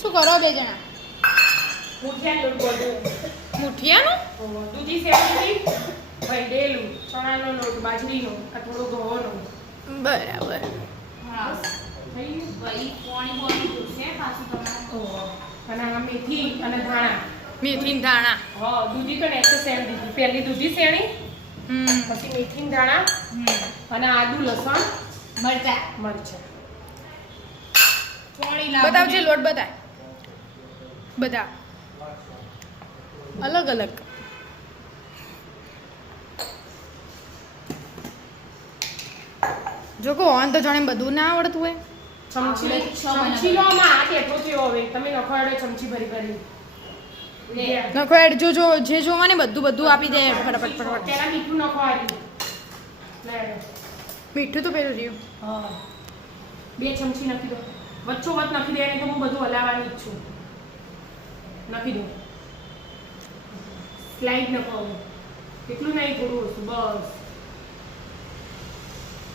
શું કરો બે જણા? મુઠિયા લોટ બોલું. મુઠિયાનું? દૂધી સેવથી ભૈડેલું ચણાનો લોટ બાજરીનો આ થોડો ઘઉંનો. બરાબર. હા થઈ ગયું? ભાઈ પાણી બોલી જોશે પાછું તમારે. ઓહો. અને આ મેથી અને ધાણા. મેથી ને ધાણા. હા દૂધી તો નેક્સ્ટ સેવ દીધી. પહેલી દૂધી સેણી પછી મેથી ને ધાણા અને આદુ લસણ મરચા મરચાં. પાણી બતાવજે લોટ બતાય. બધા અલગ અલગ. જો કો ઓન તો જાણે બધું ના આવડતું હોય. ચમચી લો આમાં આ કેટલો થયો હવે તમે નખવાડો ચમચી ભરી ભરી. નખો એડ જો જો જે જોવા ને બધું આપી દે ફટાફટ ફટાફટ. પેલા મીઠું નખવાડી લે. મીઠું તો પેલું રહ્યું. હા 2 ચમચી નાખી દો. વચ્ચોવચ્ચ નાખી દે તો હું બધું હલાવવાની જ છું. નાખી દો. સ્લાઈડ નખાવો. એટલું નહીં થોડું ઓછું બસ.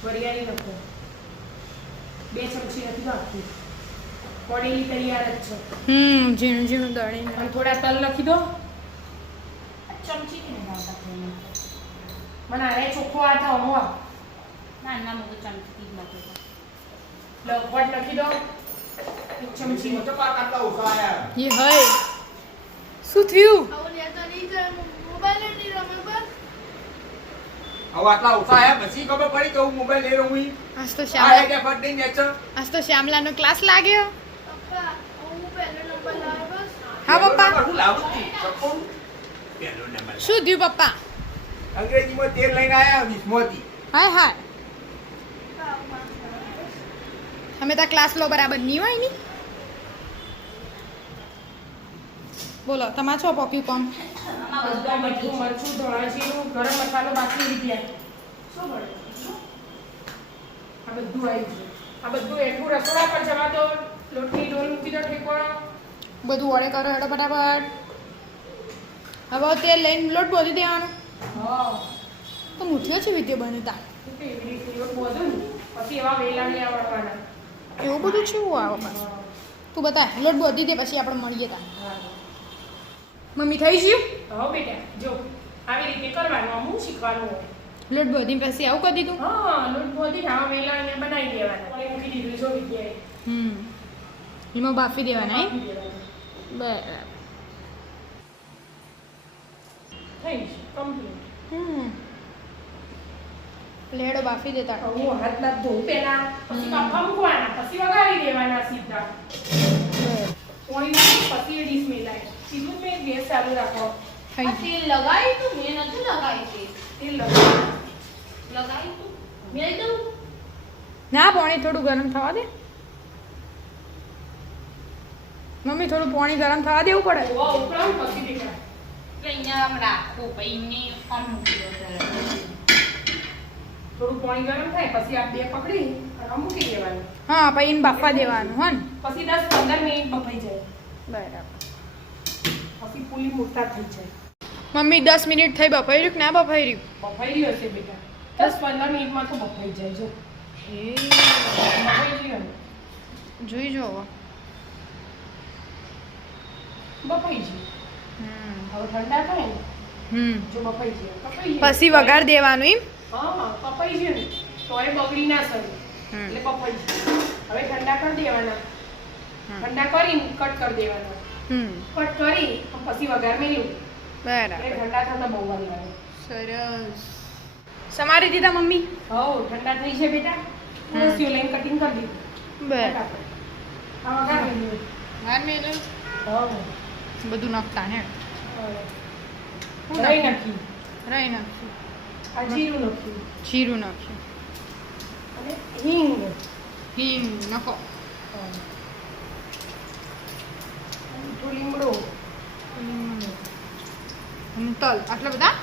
વરિયાળી નાખો. 2 ચમચી નાખી દો આખી. પડેલી તૈયાર જ છે. ઝીણું ઝીણું દળીને. અને થોડા તલ નાખી દો. ચમચી ને લાવતા કોઈને મને અરે ચોખ્ખો આ થાવ હો. ના ના મુકો ચમચી જ નાખો લવપટ નાખી દો. 1 ચમચી. તો પાક આટલા ઓછા આયા. ये है શું થયું? હવે આટલા ઓછા આયા પછી ખબર પડી કે હું મોબાઈલ લઈ રહ્યો હું. આજ તો આ શ્યામલા આઈડિયા ફટ દઈને નેચર. આજ તો શ્યામલાનો ક્લાસ લાગ્યો. હા પપ્પા. હું લાવું છું. સપોર્ટ. પહેલો નંબર. શું થયું પપ્પા? અંગ્રેજીમાં તેલ લઈને આયા 20માંથી. હાય હાય. અમે તો ક્લાસ લો બરાબર નહીં હોય ની. બોલો તમારે શું પોક્યું કોમ? બધા મીઠું મરચું ધોળા જીરું ગરમ મસાલો બાકી રીત્યા શું બોલે આ બધું આવી ગયું. આ બધું એટલું રસોડા પર જવા દો. લોટની ડોલ મૂકી દો ઠેકવાનો. બધું વડે કરો હેડો ફટાફટ. હવે તેલ લઈને લોટ બોધી દેવાનો. હા તો મુઠ્ઠીઓ છે વિદ્યો બનતા શું કે એવી રીતે લોટ બોધો ને પછી એવા વેલાણિયા વળવાના. એવું બધું છે એવું આવે પાછું. તું બતા લોટ બોધી દે પછી આપણે મળીએ તા. મમ્મી થઈ ગયું? હા બેટા જો આવી રીતે કરવાનું આમ હું શીખવાનું હોય. લોટ બોધી પછી આવું કરી દીધું. હા લોટ બોધી આવા વેલાણિયા બનાવી દેવાના. પાણી મૂકી દીધું જો વિદ્યાએ. એમાં બાફી દેવાના હે? બાફી દેવાના. બરાબર. થઈ ગયું કમ્પ્લીટ. લેડો બાફી દેતા. હું હાથ લાગ ધોઉં પહેલા પછી બાફા મૂકવાના પછી વગાડી દેવાના સીધા. પાણી મૂકી પછી એ ડીશ મેલાય. સીધું મેં ગેસ ચાલુ રાખો. થઈ આ તેલ લગાવી તું મેં નથી લગાવી તેલ લગાવો. લગાવી તું મેં દઉં ના પાણી થોડું ગરમ થવા દે. મમ્મી થોડું પાણી ગરમ થવા દેવું પડે. ઓવા ઉકળાવ પછી દેખાય. એટલે અહીંયા આમ રાખો પછી ને આમ મૂકી દો થોડું પાણી ગરમ થાય પછી આ બે પકડી અને મૂકી દેવાનું. હા પછી એને બાફવા દેવાનું હો ને. પછી 10-15 મિનિટ બફાઈ જાય. બરાબર. પછી પૂરી મોટા થઈ જાય. મમ્મી 10 મિનિટ થઈ બફાઈ રહ્યું કે ના બફાઈ રહ્યું? બફાઈ રહ્યું હશે બેટા. 10-15 મિનિટમાં તો બફાઈ જાય જો. બફાઈ ગયું ને. જોઈ જો બફાઈ ગયું. હવે ઠંડા થાય ને જો બફાઈ જાય. કપાઈ જાય. પછી વઘાર દેવાનું એમ. હા કપાઈ ગયું ને તો એ બગડી ના સરે. એટલે બફાઈ ગયું. હવે ઠંડા કરી દેવાના. ઠંડા કરીને કટ કરી દેવાના. કટ કરી પછી વઘાર મેલ્યું. બરાબર. એટલે ઠંડા થતા બહુ વાર લાગે. સરસ. સમારી દીધા મમ્મી? હો ઠંડા થઈ છે બેટા. તુલસીઓ લઈને કટિંગ કરી દીધું. બરાબર. આ વઘાર મેલ્યું. વાર મેલે હો બધું નાખતા હે. રાઈ નાખી. રાઈ નાખ્યું. આ જીરું નાખ્યું. જીરું નાખ્યું. અને હિંગ. હિંગ નાખો. મીઠું લીમડો. અને તલ આટલા બધા.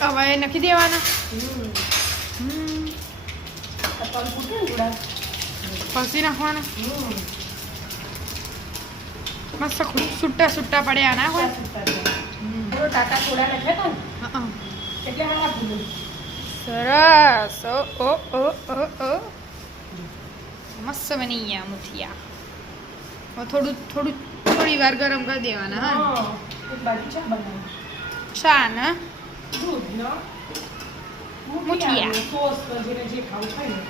હવે નાખી દેવાના. આ તલ ફૂટે ને થોડા. પછી નાખવાના. મસ્ત છૂટા પડ્યા ના હોય. થોડો ટાટા થોડા નાખ્યા હતા ને એટલે હા સરસ ઓ ઓ ઓ ઓ મસ્ત બની ગયા મુઠિયા. હવે થોડી વાર ગરમ કરી દેવાના. હા હા એક બાજુ ચા બનાવી ચા ને દૂધનો મુઠિયા. સોસ જેને જે ખાવું ખાય ને.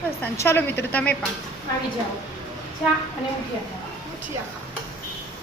બસ તાન. ચલો મિત્રો તમે પણ આવી જાઓ ચા અને મુઠિયા ખાવા. મુઠિયા ખાઓ.